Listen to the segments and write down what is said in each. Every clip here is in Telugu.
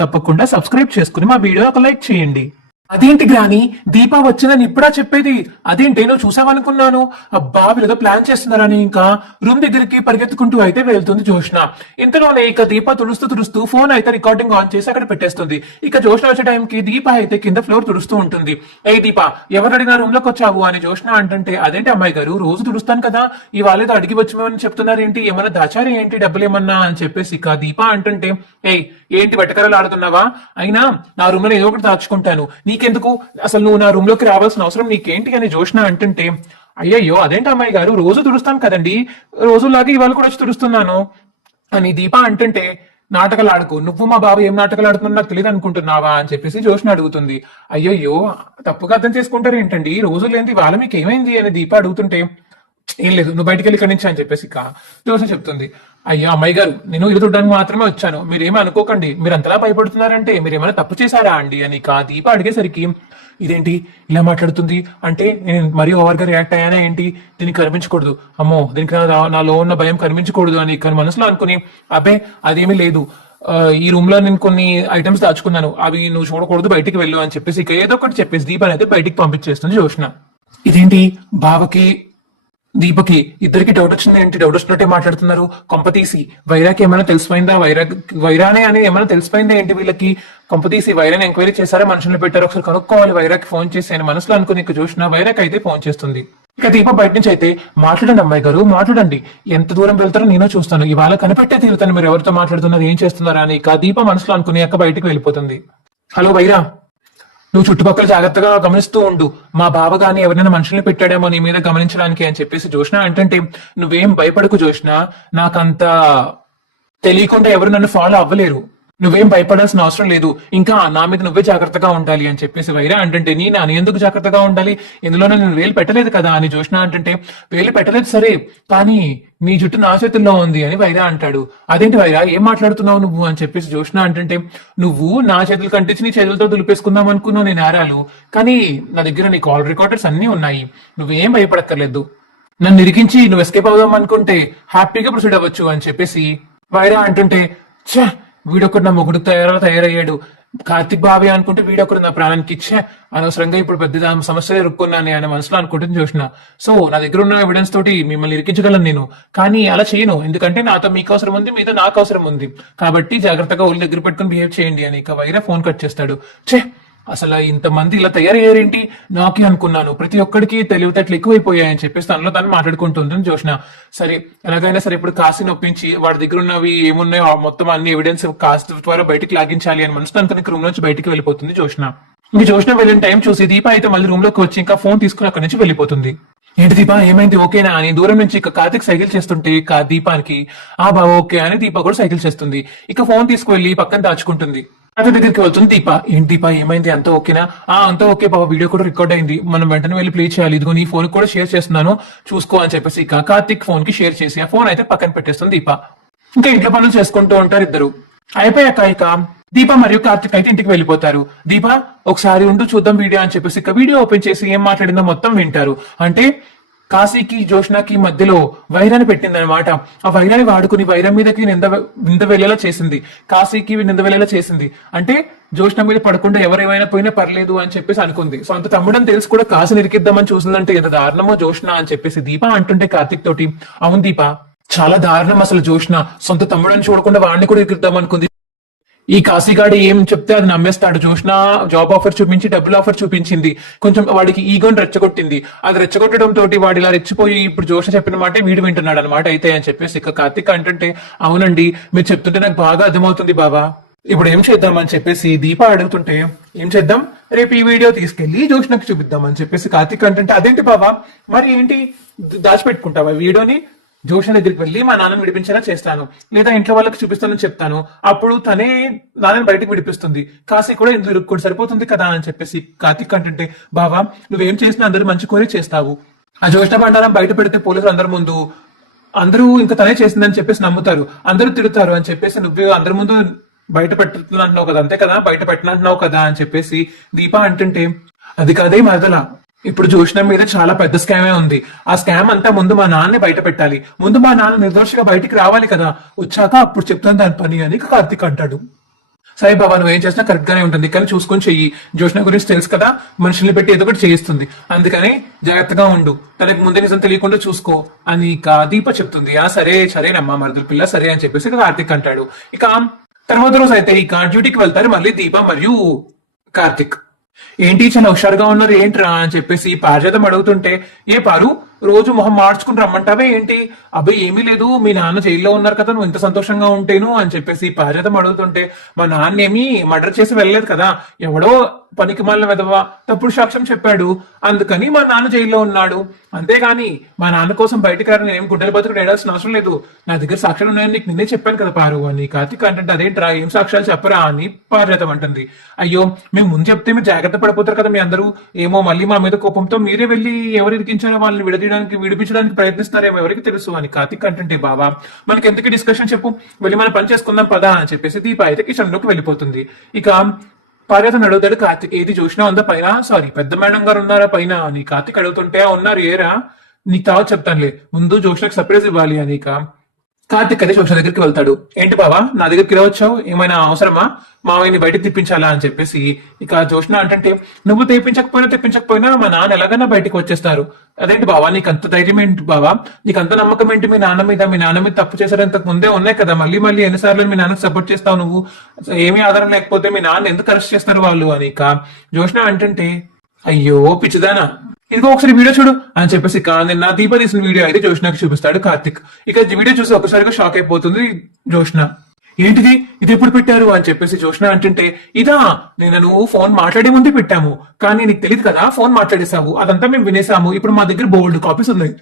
తప్పకుండా సబ్స్క్రైబ్ చేసుకుని మా వీడియో ఒక లైక్ చేయండి. అదేంటి గ్రాని, దీపా వచ్చిందని ఇప్పుడా చెప్పేది? అదేంటి నువ్వు చూసావనుకున్నాను. అబ్బా వీళ్ళేదో ప్లాన్ చేస్తున్నారని ఇంకా రూమ్ దగ్గరికి పరిగెత్తుకుంటూ అయితే వెళ్తుంది జోష్న. ఇంతలోనే ఇక దీప తుడుస్తూ ఫోన్ అయితే రికార్డింగ్ ఆన్ చేసి అక్కడ పెట్టేస్తుంది. ఇక జోష్న వచ్చే టైంకి దీప అయితే కింద ఫ్లోర్ తుడుస్తూ ఉంటుంది. ఏ దీప, ఎవరు అడిగినా రూమ్ లోకి వచ్చావు అని జోష్న అంటుంటే, అదేంటి అమ్మాయి గారు, రోజు తుడుస్తాను కదా, ఇవాళ ఏదో అడిగి వచ్చామని చెప్తున్నారు ఏంటి, ఏమన్నా దాచారి ఏంటి, డబ్బులు ఏమన్నా అని చెప్పేసి ఇక దీప అంటుంటే, ఏంటి బట్టకరలు ఆడుతున్నావా, అయినా నా రూమ్ లో ఏదో ఒకటి దాచుకుంటాను, నీకెందుకు, అసలు నువ్వు నా రూమ్ లోకి రావాల్సిన అవసరం నీకేంటి అని జోష్న అంటుంటే, అయ్యయ్యో అదేంటి అమ్మాయి గారు, రోజు తుడుస్తాను కదండి, రోజులాగా ఇవాళ కూడా వచ్చి తుడుస్తున్నాను అని దీప అంటుంటే, నాటకాలు ఆడుకో, నువ్వు మా బాబు ఏం నాటకాలు ఆడుతున్నా నాకు తెలియదు అనుకుంటున్నావా అని చెప్పేసి జోష్న అడుగుతుంది. అయ్యయ్యో తప్పుగా అర్థం చేసుకుంటారు ఏంటండి, రోజు లేని వాళ్ళ మీకు ఏమైంది అని దీప అడుగుతుంటే, ఏం లేదు నువ్వు బయటికి వెళ్ళి ఇక్కడి నుంచి అని చెప్పేసి జోష్న చెప్తుంది. అయ్యో అమ్మాయి గారు, నేను ఇల్లు చూడడానికి మాత్రమే వచ్చాను, మీరేమీ అనుకోకండి, మీరు అంతలా భయపడుతున్నారంటే మీరేమైనా తప్పు చేశారా అండి అని దీప అడిగేసరికి, ఇదేంటి ఇలా మాట్లాడుతుంది అంటే నేను మరీ ఓవర్ గా రియాక్ట్ అయ్యానా ఏంటి, దీనికి కనిపించకూడదు, అమ్మో దీనికి నాలో ఉన్న భయం కనిపించకూడదు అని కానీ మనసులో అనుకుని, అబ్బే అదేమీ లేదు, ఈ రూమ్ లో నేను కొన్ని ఐటమ్స్ దాచుకున్నాను, అవి నువ్వు చూడకూడదు, బయటికి వెళ్ళు అని చెప్పేసి ఇక ఏదో ఒకటి చెప్పేసి దీపాన్ని అయితే బయటికి పంపించేస్తుంది జోష్న. ఇదేంటి బావకి దీపకి ఇద్దరికి డౌట్ వచ్చింది ఏంటి, డౌట్ వచ్చినట్టే మాట్లాడుతున్నారు, కొంపతీసి వైరాకి ఏమైనా తెలిసిపోయిందా, వైరానే అని ఏమైనా తెలిసిపోయిందా ఏంటి వీళ్ళకి, కొంపతీసి వైరాని ఎంక్వైరీ చేశారా, మనుషులు పెట్టారు, ఒకసారి కనుక్కోవాలి, వైరాకి ఫోన్ చేసి ఆయన మనసులో అనుకుని ఇక చూసిన వైరాకి అయితే ఫోన్ చేస్తుంది. ఇక దీప బయట నుంచి అయితే, మాట్లాడండి అమ్మాయి గారు మాట్లాడండి, ఎంత దూరం వెళ్తారో నేను చూస్తాను, ఇవాళ కనిపెట్టే తీరుతాను, మీరు ఎవరితో మాట్లాడుతున్నారు, ఏం చేస్తున్నారా అని ఇక దీప మనసులో అనుకుని అక్క బయటికి వెళ్ళిపోతుంది. హలో వైరా, నువ్వు చుట్టుపక్కల జాగ్రత్తగా గమనిస్తూ ఉండు, మా బావ గాని ఎవరైనా మనుషుల్ని పెట్టాడేమో నీ మీద గమనించడానికి అని చెప్పేసి జోష్న అంటే, నువ్వేం భయపడకు జోష్న, నాకంత తెలియకుండా ఎవరు నన్ను ఫాలో అవ్వలేరు, నువ్వేం భయపడాల్సిన అవసరం లేదు, ఇంకా నా మీద నువ్వే జాగ్రత్తగా ఉండాలి అని చెప్పేసి వైరా అంటే, నేను ఎందుకు జాగ్రత్తగా ఉండాలి, ఇందులో నేను వేలు పెట్టలేదు కదా అని జోష్న అంటే, వేలు పెట్టలేదు సరే, కానీ నీ జుట్టు నా చేతుల్లో ఉంది అని వైరా అంటాడు. అదేంటి వైరా ఏం మాట్లాడుతున్నావు నువ్వు అని చెప్పేసి జోష్న అంటే, నువ్వు నా చేతులు కంటించి నీ చేతులతో దులిపేసుకుందాం అనుకున్నావు నేను నేరాలు, కానీ నా దగ్గర నీ కాల్ రికార్డర్స్ అన్ని ఉన్నాయి, నువ్వేం భయపడక్కర్లేదు, నన్ను నిరికించి నువ్వు ఎస్కేప్ అవుదాం అనుకుంటే హ్యాపీగా ప్రొసీడ్ అవ్వచ్చు అని చెప్పేసి వైరా అంటుంటే, ఛ వీడొకడు నా మొగుడు తయారయ్యాడు, కార్తిక్ బావే అనుకుంటే వీడొకడు నా ప్రాణానికి ఇచ్చే, అనవసరంగా ఇప్పుడు పెద్ద సమస్యలు ఎదుర్కొన్నాను అని మనసులో అనుకుంటుంది చూసిన. సో నా దగ్గర ఉన్న ఎవిడెన్స్ తోటి మిమ్మల్ని ఇరికించగలను నేను, కానీ అలా చేయను, ఎందుకంటే నాతో మీకు అవసరం ఉంది, మీతో నాకు అవసరం ఉంది, కాబట్టి జాగ్రత్తగా ఒళ్ళు దగ్గర పెట్టుకుని బిహేవ్ చేయండి అని ఇక వైరా ఫోన్ కట్ చేస్తాడు. ఛే అసలు ఇంతమంది ఇలా తయారయ్యారేంటి నాకే అనుకున్నాను, ప్రతి ఒక్కడికి తెలివితేటలు ఎక్కువైపోయాయని చెప్పేసి తనలో తను మాట్లాడుకుంటుంది జోష్న. సరే ఎలాగైనా సరే ఇప్పుడు కాశీని ఒప్పించి వాడి దగ్గర ఉన్నవి ఏమున్నాయో మొత్తం అన్ని ఎవిడెన్స్ కాశీ ద్వారా బయటికి లాగించాలి అని మనసు తనకి రూమ్ నుంచి బయటికి వెళ్ళిపోతుంది జోష్న. ఇంక జోష్న వెళ్ళిన టైం చూసి దీప అయితే మళ్ళీ రూమ్ లోకి వచ్చి ఇంకా ఫోన్ తీసుకుని అక్కడి నుంచి వెళ్ళిపోతుంది. ఏంటి దీప ఏమైంది ఓకేనా అని దూరం నుంచి ఇక కార్తిక్ సైకిల్ చేస్తుంటే దీపానికి ఆ బావ ఓకే అని దీప కూడా సైకిల్ చేస్తుంది. ఇక ఫోన్ తీసుకువెళ్ళి పక్కన దాచుకుంటుంది. అతని దగ్గరికి వెళ్తుంది దీప. ఏంటి దీప ఏమైంది, అంతా ఓకేనా? అంతా ఓకే బాబా, వీడియో కూడా రికార్డ్ అయింది, మనం వెంటనే వెళ్ళి ప్లే చేయాలి, ఇదిగో నీ ఫోన్ కూడా షేర్ చేస్తున్నాను చూసుకో అని చెప్పేసి ఇక కార్తిక్ ఫోన్ కి షేర్ చేసి ఆ ఫోన్ అయితే పక్కన పెట్టేస్తుంది దీప. ఇంకా ఇంట్లో పనులు చేసుకుంటూ ఉంటారు ఇద్దరు. అయిపోయాక ఇక దీప మరియు కార్తిక్ అయితే ఇంటికి వెళ్ళిపోతారు. దీప ఒకసారి ఉంటూ చూద్దాం వీడియో అని చెప్పేసి ఇక వీడియో ఓపెన్ చేసి ఏం మాట్లాడిందో మొత్తం వింటారు. అంటే కాశీకి జోష్నకి మధ్యలో వైరాన్ని పెట్టింది అనమాట. ఆ వైరాన్ని వాడుకుని వైరం మీదకి నింద వెళ్ళేలా చేసింది, కాశీకి నింద వెళ్ళేలా చేసింది. అంటే జోష్న మీద పడకుండా ఎవరేమైనా పోయినా పర్లేదు అని చెప్పేసి అనుకుంది. సో అంత తమ్ముడని తెలిసి కూడా కాశీ నిరికిద్దామని చూసిందంటే ఎంత దారుణమో జోష్న అని చెప్పేసి దీప అంటుంటే కార్తిక్ తోటి, అవును దీప చాలా దారుణం అసలు, జోష్న సొంత తమ్ముడని చూడకుండా వాడిని కూడా ఇరికిద్దాం అనుకుంది, ఈ కాశీగాడు ఏం చెప్తే అది నమ్మేస్తాడు, జోష్న జాబ్ ఆఫర్ చూపించి డబ్బులు ఆఫర్ చూపించింది, కొంచెం వాడికి ఈగోని రెచ్చగొట్టింది, అది రెచ్చగొట్టడం తోటి వాడు ఇలా రెచ్చిపోయి ఇప్పుడు జోష్న చెప్పిన మాట వీడు వింటున్నాడు అనమాట. అయితే అని చెప్పేసి ఇక కార్తిక్ అంటుంటే, అవునండి మీరు చెప్తుంటే నాకు బాగా అర్థమవుతుంది బాబా, ఇప్పుడు ఏం చేద్దాం అని చెప్పేసి దీప అడుగుతుంటే, ఏం చేద్దాం రేపు ఈ వీడియో తీసుకెళ్లి జోష్నకి చూపిద్దాం అని చెప్పేసి కార్తిక్ అంటుంటే, అదేంటి బాబా మరి ఏంటి దాచిపెట్టుకుంటావా వీడియోని, జోష్న దగ్గరికి వెళ్ళి మా నాన్నని విడిపించేలా చేస్తాను, లేదా ఇంట్లో వాళ్ళకి చూపిస్తానని చెప్తాను, అప్పుడు తనే నాన్నని బయటకు విడిపిస్తుంది, కాశీ కూడా ఇందులో ఇరుక్కోండి సరిపోతుంది కదా అని చెప్పేసి కార్తిక్ అంటుంటే, బావా నువ్వేం చేసినా అందరూ మంచి కోరి చేస్తావు, ఆ జోష్న బండారం బయట పెడితే పోలీసులు అందరి ముందు అందరూ ఇంకా తనే చేసిందని చెప్పేసి నమ్ముతారు, అందరూ తిడతారు అని చెప్పేసి నువ్వు అందరి ముందు బయట పెట్టుతున్నట్టున్నావు కదా, అంతే కదా బయట పెట్టినట్టున్నావు కదా అని చెప్పేసి దీప అంటుంటే, అది కాదే మరదల, ఇప్పుడు జోష్న మీద చాలా పెద్ద స్కామే ఉంది, ఆ స్కామ్ అంతా ముందు మా నాన్నని బయట పెట్టాలి, ముందు మా నాన్న నిర్దోషిగా బయటికి రావాలి కదా, వచ్చాక అప్పుడు చెప్తాను దాని పని అని కార్తిక్ అంటాడు. సరే బాబా నువ్వేం చేసినా కరెక్ట్ గానే ఉంటుంది కానీ చూసుకొని చెయ్యి. జోష్న గురించి తెలుసు కదా, మనుషుల్ని పెట్టి ఏదో ఒకటి చేయిస్తుంది, అందుకని జాగ్రత్తగా ఉండు, తనకి ముందే నిజం తెలియకుండా చూసుకో అని ఇక దీప చెప్తుంది. ఆ సరేనమ్మా మరుదుల పిల్ల సరే అని చెప్పేసి ఇక కార్తిక్ అంటాడు. ఇక తర్వాత రోజు అయితే ఇక డ్యూటీకి వెళ్తారు మళ్ళీ దీప మరియు కార్తిక్. ఏంటి చాలా హుషారుగా ఉన్నారు ఏంట్రా అని చెప్పేసి పారిజాతం అడుగుతుంటే, ఏ పారు రోజు మొహం మార్చుకుని రమ్మంటావే ఏంటి? అబ్బాయి ఏమీ లేదు, మీ నాన్న జైల్లో ఉన్నారు కదా, నువ్వు ఇంత సంతోషంగా ఉంటేను అని చెప్పేసి పారిజాతం అడుగుతుంటే, మా నాన్న ఏమీ మర్డర్ చేసి వెళ్ళలేదు కదా, ఎవడో పనికి మాలిన వెధవ తప్పుడు సాక్ష్యం చెప్పాడు, అందుకని మా నాన్న జైల్లో ఉన్నాడు, అంతేగాని మా నాన్న కోసం బయటకు రాని నేను గుడ్డల బతుకుడు ఏడాల్సిన అవసరం లేదు, నా దగ్గర సాక్ష్యాలు ఉన్నాయని నీకు నిన్నే చెప్పాను కదా పారు అని కార్తిక్ అంటే, అదేంట్రా ఏం సాక్ష్యాలు చెప్పరా అని పారిజాతం అంటుంది. అయ్యో మేము ముందు చెప్తే మీరు జాగ్రత్త పడిపోతారు కదా మీ అందరూ, ఏమో మళ్ళీ మా మీద కోపంతో మీరే వెళ్ళి ఎవరు ఇరికించారో వాళ్ళని విడిపించడానికి ప్రయత్నిస్తారేమో ఎవరికి తెలుసు అని కార్తిక్ అంటుంటే, బాబా మనకి ఎందుకు డిస్కషన్ చెప్పు, వెళ్ళి మనం పని చేసుకుందాం పదా అని చెప్పేసి దీప అయితే కిచెన్ లోకి వెళ్ళిపోతుంది. ఇక పార్వతం అడుగుతాడు కార్తిక్, ఏది చూసినా ఉందా పైన, సారీ పెద్ద మేడం గారు ఉన్నారా పైన అని కార్తిక్ అడుగుతుంటే, ఉన్నారు ఏరా నీకు తర్వాత చెప్తానులే, ముందు జోష్నకి సర్ప్రైజ్ ఇవ్వాలి అని. ఇక కార్తిక్ అయితే జోష్న దగ్గరికి వెళ్తాడు. ఏంటి బావా నా దగ్గరికి ఇలా వచ్చావు, ఏమైనా అవసరమా, మావయ్యని బయటకు తెప్పించాలా అని చెప్పేసి. ఇక జోష్న అంటే, నువ్వు తెప్పించకపోయినా మా నాన్న ఎలాగైనా బయటకు వచ్చేస్తారు. అదేంటి బావా నీకు అంత ధైర్యం ఏంటి బావా, నీకు అంత నమ్మకం ఏంటి మీ నాన్న మీద తప్పు చేశారంత ముందే ఉన్నాయి కదా, మళ్ళీ ఎన్నిసార్లు మీ నాన్నకు సపోర్ట్ చేస్తావు నువ్వు, ఏమీ ఆధారం లేకపోతే మీ నాన్న ఎందుకు అరెస్ట్ చేస్తారు వాళ్ళు అని. ఇక జోష్న అంటే, అయ్యో పిచ్చిదానా ఇదిగో ఒకసారి వీడియో చూడు అని చెప్పేసి నిన్న దీప తీసిన వీడియో అయితే జోష్నకి చూపిస్తాడు కార్తిక్. ఇక వీడియో చూసి ఒకసారిగా షాక్ అయిపోతుంది జోష్న. ఏంటిది, ఇది ఎప్పుడు పెట్టారు అని చెప్పేసి జోష్న అంటుంటే, ఇదా నేను నువ్వు ఫోన్ మాట్లాడే ముందే పెట్టాము, కానీ నీకు తెలియదు కదా ఫోన్ మాట్లాడేసావు, అదంతా మేము వినేసాము, ఇప్పుడు మా దగ్గర బోల్డ్ కాపీస్ ఉన్నాయి,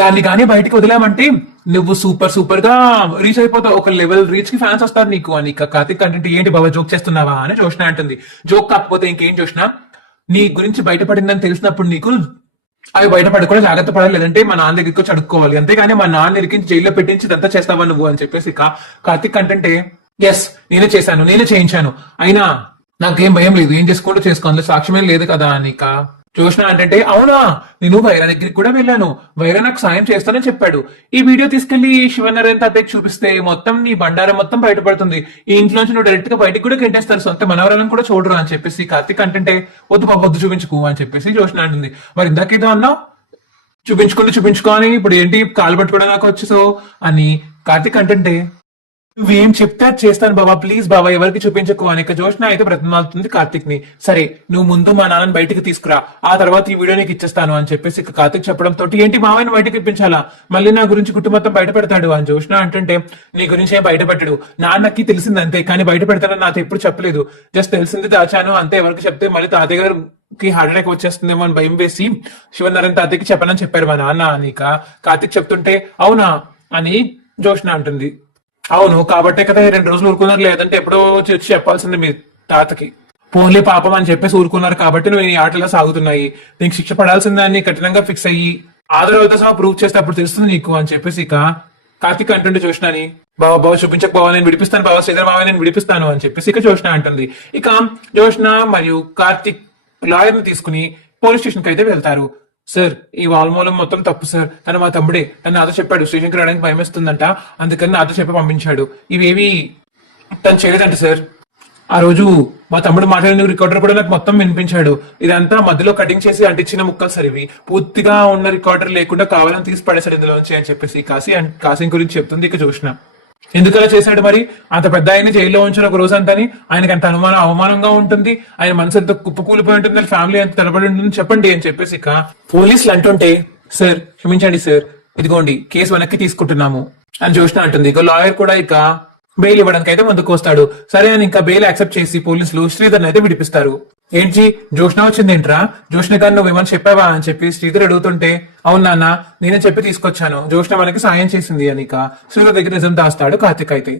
దాన్ని కానీ బయటకు వదిలామంటే నువ్వు సూపర్ గా రీచ్ అయిపోతావు, ఒక లెవెల్ రీచ్ కి ఫ్యాన్స్ వస్తారు నీకు అని. కార్తిక్ అంటే, ఏంటి బాబా జోక్ చేస్తున్నావా అని జోష్న అంటుంది. జోక్ కాకపోతే ఇంకేం జోష్న, నీ గురించి బయటపడిందని తెలిసినప్పుడు నీకు అవి బయటపడి కూడా జాగ్రత్త పడాలి, లేదంటే మా నాన్న దగ్గరికి వచ్చి అడుక్కోవాలి, అంతేగాని మా నాన్న ఇరికించి జైల్లో పెట్టించి ఇదంతా చేస్తావా నువ్వు అని చెప్పేసి కార్తిక్ అంటే, ఎస్ నేనే చేయించాను, అయినా నాకేం భయం లేదు, ఏం చేసుకుంటూ అందులో సాక్ష్యమేం లేదు కదా అని. జోష్న అంటే, అవునా నేను వైరా దగ్గరికి కూడా వెళ్ళాను, వైరా నాకు సాయం చేస్తానని చెప్పాడు, ఈ వీడియో తీసుకెళ్లి శివనారాయణ తాతయ్యకి చూపిస్తే మొత్తం నీ బండారం మొత్తం బయటపడుతుంది, ఈ ఇంట్లోంచి నువ్వు డైరెక్ట్ గా బయటకు కూడా కెట్టేస్తారు, సొంత మనవరాలను కూడా చూడరు అని చెప్పేసి కార్తిక్ అంటే, వద్దు బాబు వద్దు చూపించుకో అని చెప్పేసి జోష్న అంటుంది. మరి ఇందాకేదో అన్నావు చూపించుకో అని, ఇప్పుడు ఏంటి కాలు పట్టుకోవడం నాకు వచ్చేసో అని కార్తిక్ అంటే, నువ్వేం చెప్తే అది చేస్తాను బాబా, ప్లీజ్ బాబా ఎవరికి చూపించకు అని. జోష్న అయితే బ్రతిమాలుతుంది కార్తిక్ ని. సరే నువ్వు ముందు మా నాన్నని బయటకు తీసుకురా, ఆ తర్వాత ఈ వీడియో నీకు ఇచ్చేస్తాను అని చెప్పేసి కార్తిక్ చెప్పడంతో, ఏంటి మావయ్యని బయటకు ఇప్పించాలా, మళ్ళీ నా గురించి గుట్టు మొత్తం బయట పెడతాడు అని జోష్న అంటుంటే, నీ గురించి ఏం బయట పెట్టడు, నాన్నకి తెలిసింది అంతే, కానీ బయట పెడతానని నాకు ఎప్పుడు చెప్పలేదు, జస్ట్ తెలిసింది దాచాను అంతే, ఎవరికి చెప్తే మళ్ళీ తాతయ్య గారు హార్ట్ అటాక్ వచ్చేస్తుందేమో అని భయం వేసి శివనారాయణ తాతయ్యకి చెప్పనని చెప్పారు మా నాన్న అని. కార్తిక్ చెప్తుంటే, అవునా అని జోష్న అంటుంది. అవును కాబట్టే కదా 2 రోజులు ఊరుకున్నారు, లేదంటే ఎప్పుడో వచ్చి చెప్పాల్సింది మీ తాతకి, పోన్లీ పాపం అని చెప్పేసి ఊరుకున్నారు కాబట్టి నువ్వు ఈ ఆటలా సాగుతున్నాయి, నీకు శిక్ష పడాల్సిందే అని కఠినంగా ఫిక్స్ అయ్యి ఆధారాలతో సహా ప్రూవ్ చేస్తే అప్పుడు తెలుస్తుంది నీకు అని చెప్పేసి కార్తిక్ అంటుంటే జోష్నని, బాబా చూపించక బాబా నేను విడిపిస్తాను బాబా, శ్రీధర్ బాబా నేను విడిపిస్తాను అని చెప్పేసి జోష్న అంటుంది. ఇక జోష్న మరియు కార్తిక్ లాయర్ ని తీసుకుని పోలీస్ స్టేషన్ కి అయితే వెళ్తారు. సార్ ఈ వాల్మూలం మొత్తం తప్పు సార్, తను మా తమ్ముడే, తను నాతో చెప్పాడు స్టేషన్కి రావడానికి భయం వేస్తుందంట, అందుకని నాతో చెప్పి పంపించాడు, ఇవేవి తను చేయలేదంట సార్, ఆ రోజు మా తమ్ముడు మాట్లాడిన రికార్డర్ కూడా నాకు మొత్తం వినిపించాడు, ఇదంతా మధ్యలో కటింగ్ చేసి అంటించిన ముక్కలు సార్, ఇవి పూర్తిగా ఉన్న రికార్డర్ లేకుండా కావాలని తీసి పడేశాడు ఇందులోంచి అని చెప్పేసి కాశీ గురించి చెప్తుంది. ఇక జోష్న ఎందుకలా చేశాడు మరి, అంత పెద్ద ఆయన జైల్లో ఉంచిన ఒక రోజు అంతని, ఆయనకి అంత అవమానంగా ఉంటుంది, ఆయన మనసు ఎంత కుప్పకూలిపోయి ఉంటుంది, ఫ్యామిలీ ఎంత తలబడి ఉంటుంది చెప్పండి అని చెప్పేసి పోలీసులు అంటుంటే, సార్ క్షమించండి సార్, ఇదిగోండి కేసు వెనక్కి తీసుకుంటున్నాము అని జోష్న అంటుంది. లాయర్ కూడా బెయిల్ ఇవ్వడానికి అయితే ముందుకు వస్తాడు. సరే అని బెయిల్ యాక్సెప్ట్ చేసి పోలీసులు శ్రీధర్ అయితే విడిపిస్తారు. ఏంటి జోష్న వచ్చిందేంట్రా, జోష్న గారు నువ్వేమని చెప్పావా అని చెప్పి శ్రీధర్ అడుగుతుంటే, అవును నాన్న నేనే చెప్పి తీసుకొచ్చాను, జోష్న మనకి సాయం చేసింది అని శ్రీధర్ దగ్గర నిజం దాస్తాడు కార్తిక్ అయితే.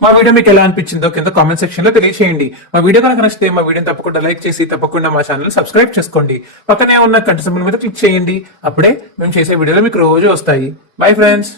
మా వీడియో మీకు ఎలా అనిపించిందో కింద కామెంట్ సెక్షన్ లో తెలియజేయండి. మా వీడియో కనుక నచ్చితే మా వీడియోని తప్పకుండా లైక్ చేసి తప్పకుండా మా ఛానల్ సబ్స్క్రైబ్ చేసుకోండి. పక్కనే ఉన్న గంట సింబల్ మీద క్లిక్ చేయండి, అప్పుడే మేము చేసే వీడియోలు మీకు రోజు వస్తాయి. Bye friends.